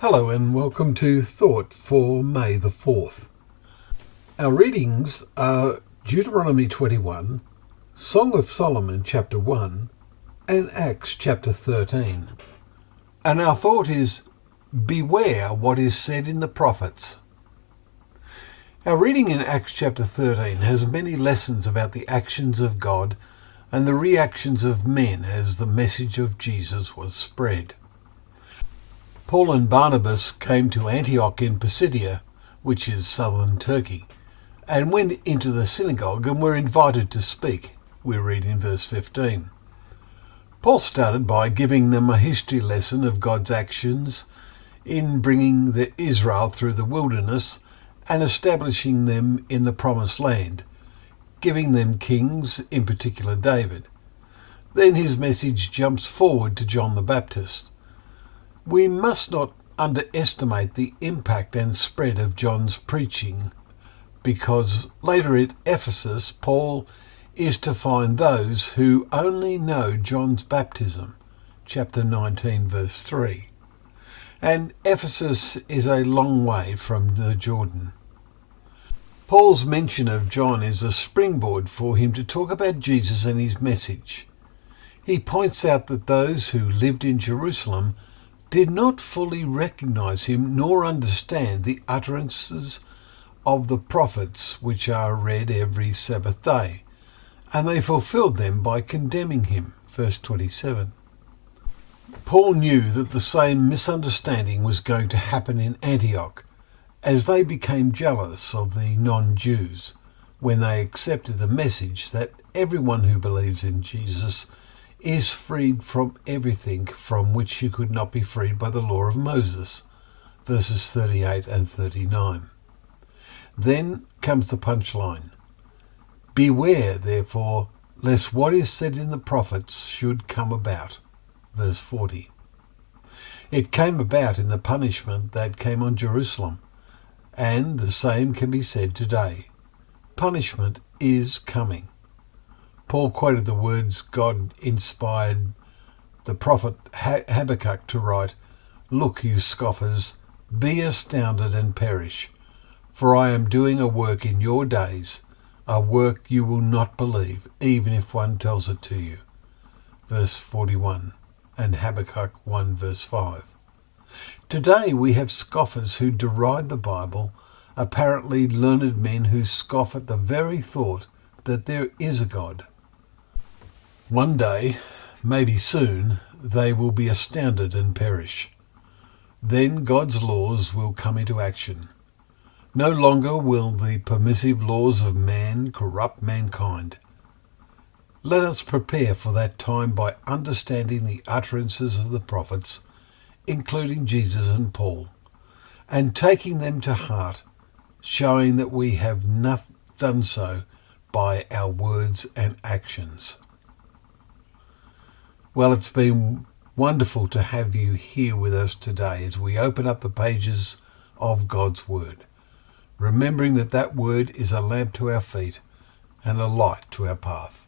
Hello and welcome to Thought for May the 4th. Our readings are Deuteronomy 21, Song of Solomon chapter 1 and Acts chapter 13. And our thought is, beware what is said in the prophets. Our reading in Acts chapter 13 has many lessons about the actions of God and the reactions of men as the message of Jesus was spread. Paul and Barnabas came to Antioch in Pisidia, which is southern Turkey, and went into the synagogue and were invited to speak. We read in verse 15. Paul started by giving them a history lesson of God's actions in bringing Israel through the wilderness and establishing them in the promised land, giving them kings, in particular David. Then his message jumps forward to John the Baptist. We must not underestimate the impact and spread of John's preaching, because later at Ephesus, Paul is to find those who only know John's baptism, chapter 19, verse 3. And Ephesus is a long way from the Jordan. Paul's mention of John is a springboard for him to talk about Jesus and his message. He points out that those who lived in Jerusalem did not fully recognize him nor understand the utterances of the prophets which are read every Sabbath day, and they fulfilled them by condemning him. Verse 27. Paul knew that the same misunderstanding was going to happen in Antioch, as they became jealous of the non-Jews when they accepted the message that everyone who believes in Jesus is freed from everything from which you could not be freed by the law of Moses, verses 38 and 39. Then comes the punchline. Beware, therefore, lest what is said in the prophets should come about, verse 40. It came about in the punishment that came on Jerusalem, and the same can be said today. Punishment is coming. Paul quoted the words God inspired the prophet Habakkuk to write, "Look, you scoffers, be astounded and perish, for I am doing a work in your days, a work you will not believe, even if one tells it to you." Verse 41 and Habakkuk 1 verse 5. Today we have scoffers who deride the Bible, apparently learned men who scoff at the very thought that there is a God. One day, maybe soon, they will be astounded and perish. Then God's laws will come into action. No longer will the permissive laws of man corrupt mankind. Let us prepare for that time by understanding the utterances of the prophets, including Jesus and Paul, and taking them to heart, showing that we have not done so by our words and actions. Well, it's been wonderful to have you here with us today as we open up the pages of God's Word, remembering that that Word is a lamp to our feet and a light to our path.